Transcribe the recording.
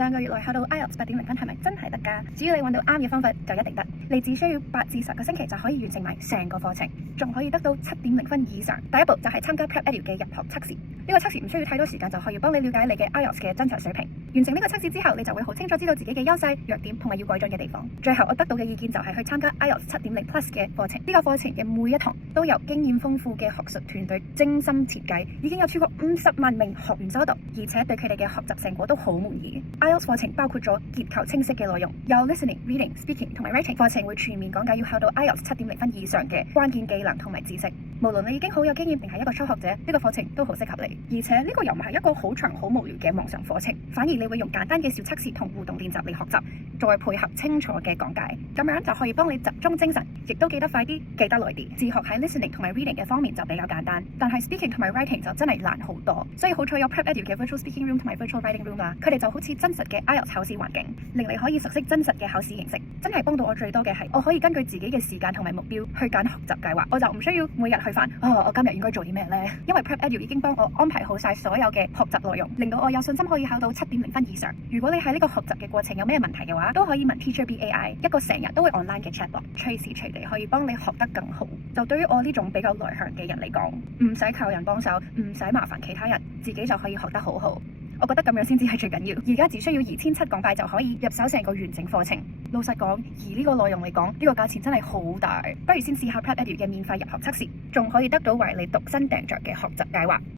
2個月內考到 IELTS 8.0分係咪真係得㗎？只要你揾到啱嘅方法就一定得。你只需要8至10個星期就可以完成埋成個課程，仲可以得到7.0分以上。第一步就係參加 PrepEdu 嘅入學測試。呢個測試唔需要太多時間就可以幫你了解你嘅 IELTS 嘅真實水平。完成呢個測試之後，你就會好清楚知道自己嘅優勢、弱點同埋要改進嘅地方。最後我得到嘅意見就係去參加 IELTS 7.0 Plus 嘅課程。呢個課程嘅每一堂都由經驗豐富嘅學術團隊精心設計，已經有超過50萬名學員修讀，而且對佢哋嘅學習成果都好滿意。IELTS 課程包括咗結構清晰嘅內容，有 listening、reading、speaking 同埋 writing。課程會全面講解要考到 IELTS 7.0分以上嘅關鍵技能同埋知識。無論你已經好有經驗定係一個初學者，呢個課程都好適合你。而且呢個又唔係一個好長好無聊嘅網上課程，反而你會用簡單嘅小測試同互動練習嚟學習，再配合清楚嘅講解，咁樣就可以幫你集中精神，亦都記得快啲，記得耐啲。自學喺 listening 同埋 reading 嘅方面就比較簡單，但係 speaking 同埋 writing 就真係難好多。所以好彩有 PrepEdu 嘅 virtual speaking room 同埋 virtual writing room 啦，佢哋就好似真實嘅 IELTS 考試環境，令你可以熟悉真實嘅考試形式。真係幫到我最多嘅係，我可以根據自己嘅時間同埋目標去揀學習計劃，我就唔需要每日去煩我今日應該做啲咩呢？因為 PrepEdu 已經幫我安排好晒所有嘅學習內容，令到我有信心可以考到7.0分以上。如果你喺呢個學習嘅過程有咩問題嘅話，都可以問 Teacher AI， 一個成日都會 online 嘅 chatbot， 隨時隨地可以幫你學得更好。就對於我呢種比較內向嘅人嚟講，唔使靠人幫手，唔使麻煩其他人，自己就可以學得好好。我覺得咁樣先至係最緊要。而家只需要2700港幣就可以入手成個完整課程。老實講，而呢個內容嚟講，呢個價錢真係好大。不如先試下 PrepEdu 嘅免費入學測試，仲可以得到為你獨身訂着嘅學習計劃。